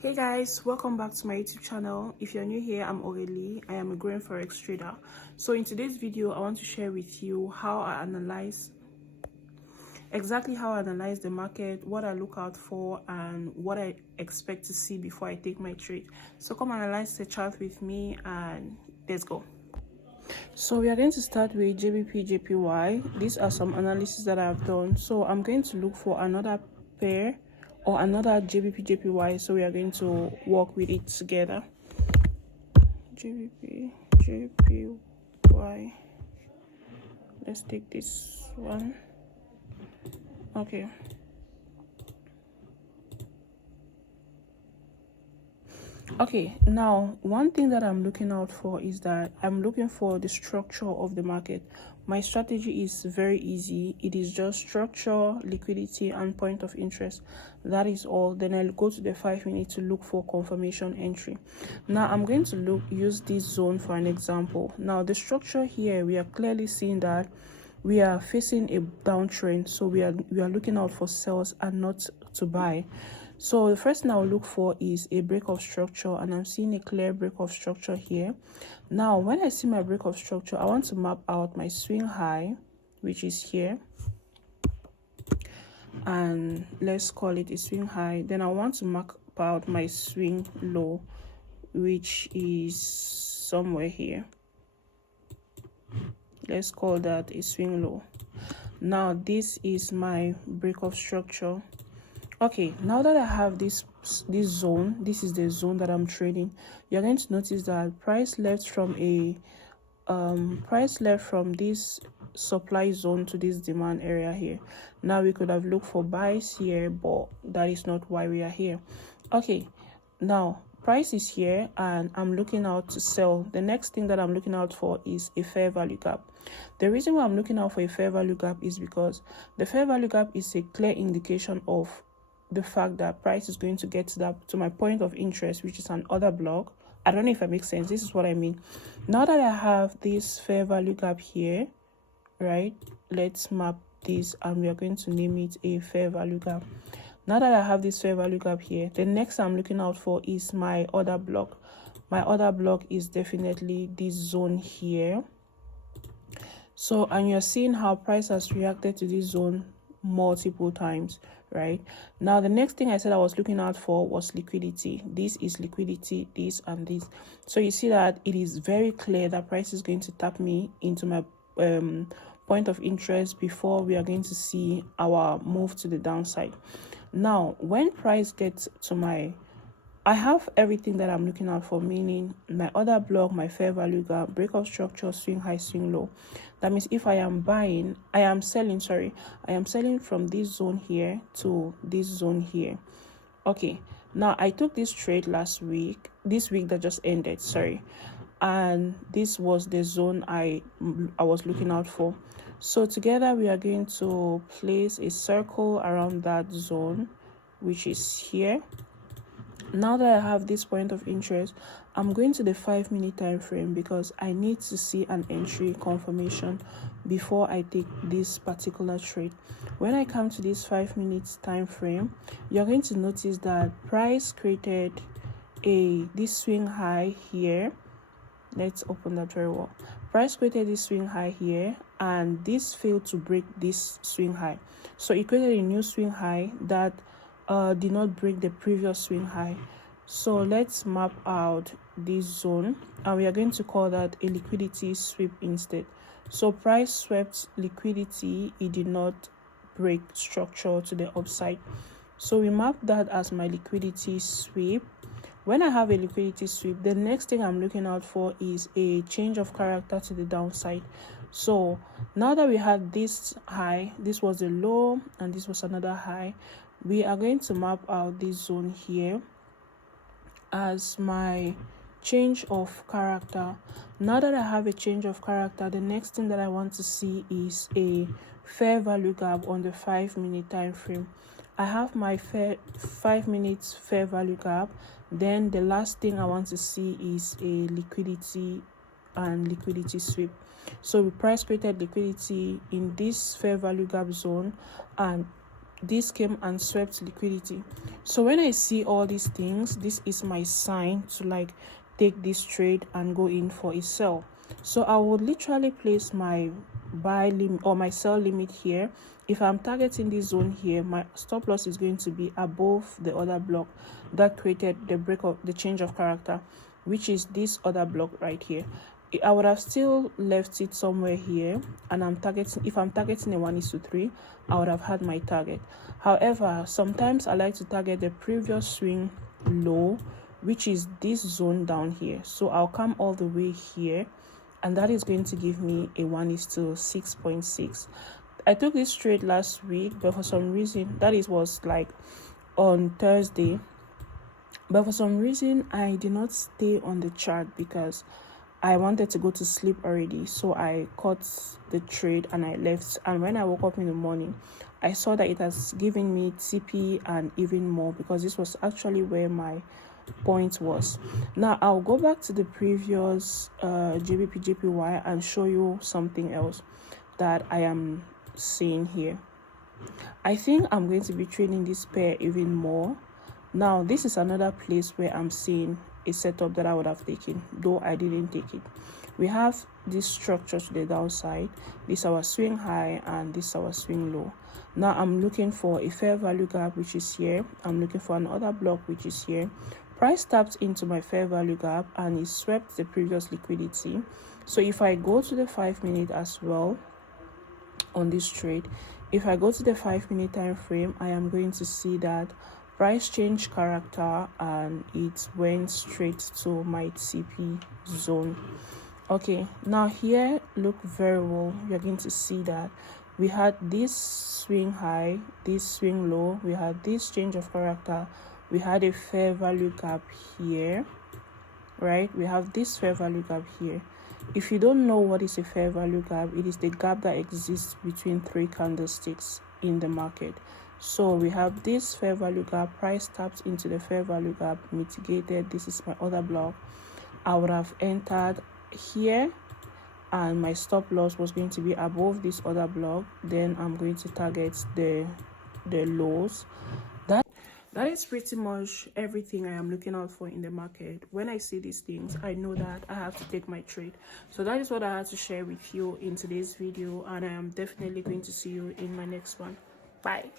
Hey guys, welcome back to my YouTube channel. If you're new here, I'm Aurelie. I am a green forex trader. So in today's video, I want to share with you how I analyze the market, what I look out for, and what I expect to see before I take my trade. So come analyze the chart with me and let's go. So we are going to start with JBP JPY. These are some analysis that I've done. So I'm going to look for another pair or another JBP JPY. So we are going to work with it together. JBP JPY. Let's take this one. Okay. Okay, now one thing that I'm looking out for is that I'm looking for the structure of the market. My strategy is very easy. It is just structure, liquidity, and point of interest. That is all. Then I'll go to the 5 minutes to look for confirmation entry. Now I'm going to use this zone for an example. Now the structure here, we are clearly seeing that we are facing a downtrend, so we are looking out for sales and not to buy. So the first thing I'll look for is a break of structure, and I'm seeing a clear break of structure here. Now when I see my break of structure, I want to map out my swing high, which is here, and let's call it a swing high. Then I want to mark out my swing low, which is somewhere here. Let's call that a swing low. Now this is my break of structure. Okay, now that I have this zone, this is the zone that I'm trading. You're going to notice that price left from this supply zone to this demand area here. Now we could have looked for buys here, but that is not why we are here. Okay, now price is here and I'm looking out to sell. The next thing that I'm looking out for is a fair value gap. The reason why I'm looking out for a fair value gap is because the fair value gap is a clear indication of the fact that price is going to get to my point of interest, which is an order block. I don't know if it makes sense. This is what I mean. Now that I have this fair value gap here, right, let's map this and we are going to name it a fair value gap. Now that I have this fair value gap here, the next I'm looking out for is my order block. My order block is definitely this zone here. So, and you're seeing how price has reacted to this zone multiple times, right? Now the next thing I said I was looking out for was liquidity. This is liquidity, this and this. So you see that it is very clear that price is going to tap me into my point of interest before we are going to see our move to the downside. Now when price gets to I have everything that I'm looking out for, meaning my order block, my fair value gap, break of structure, swing high, swing low. That means if I am selling from this zone here to this zone here. Okay, now I took this trade this week that just ended, and this was the zone I was looking out for. So together we are going to place a circle around that zone, which is here. Now that I have this point of interest, I'm going to the 5 minute time frame because I need to see an entry confirmation before I take this particular trade. When I come to this 5 minutes time frame, you're going to notice that price created this swing high here. Let's open that very well. Price created this swing high here, and this failed to break this swing high. So it created a new swing high that did not break the previous swing high. So let's map out this zone and we are going to call that a liquidity sweep instead. So price swept liquidity, it did not break structure to the upside. So we map that as my liquidity sweep. When I have a liquidity sweep, the next thing I'm looking out for is a change of character to the downside. So now that we had this high, this was a low and this was another high, we are going to map out this zone here as my change of character. Now that I have a change of character, the next thing that I want to see is a fair value gap on the 5 minute time frame. I have my 5 minutes fair value gap. Then the last thing I want to see is a liquidity and liquidity sweep. So we price created liquidity in this fair value gap zone, and this came and swept liquidity. So when I see all these things, this is my sign to like take this trade and go in for a sell. So I would literally place my buy limit or my sell limit here. If I'm targeting this zone here, my stop loss is going to be above the other block that created the break of the change of character, which is this other block right here. I would have still left it somewhere here, and if I'm targeting a 1:3, I would have had my target. However, sometimes I like to target the previous swing low, which is this zone down here. So I'll come all the way here, and that is going to give me a 1:6.6. I took this trade last week, but for some reason was like on Thursday, but for some reason I did not stay on the chart because I wanted to go to sleep already. So I cut the trade and I left, and when I woke up in the morning, I saw that it has given me TP and even more, because this was actually where my point was. Now I'll go back to the previous GBP JPY and show you something else that I am seeing here. I think I'm going to be trading this pair even more. Now this is another place where I'm seeing a setup that I would have taken, though I didn't take it. We have this structure to the downside. This is our swing high and this is our swing low. Now I'm looking for a fair value gap, which is here. I'm looking for another block, which is here. Price tapped into my fair value gap and it swept the previous liquidity. So if I go to the 5-minute as well on this trade, if I go to the 5-minute time frame, I am going to see that price change character and it went straight to my TP zone. Okay, now here look very well. You're going to see that we had this swing high, this swing low, we had this change of character, we had a fair value gap here, right? We have this fair value gap here. If you don't know what is a fair value gap, it is the gap that exists between 3 candlesticks in the market. So we have this fair value gap, price tapped into the fair value gap, mitigated. This is my other block. I would have entered here and my stop loss was going to be above this other block. Then I'm going to target the lows. That is pretty much everything I am looking out for in the market. When I see these things, I know that I have to take my trade. So that is what I had to share with you in today's video, and I am definitely going to see you in my next one. Bye.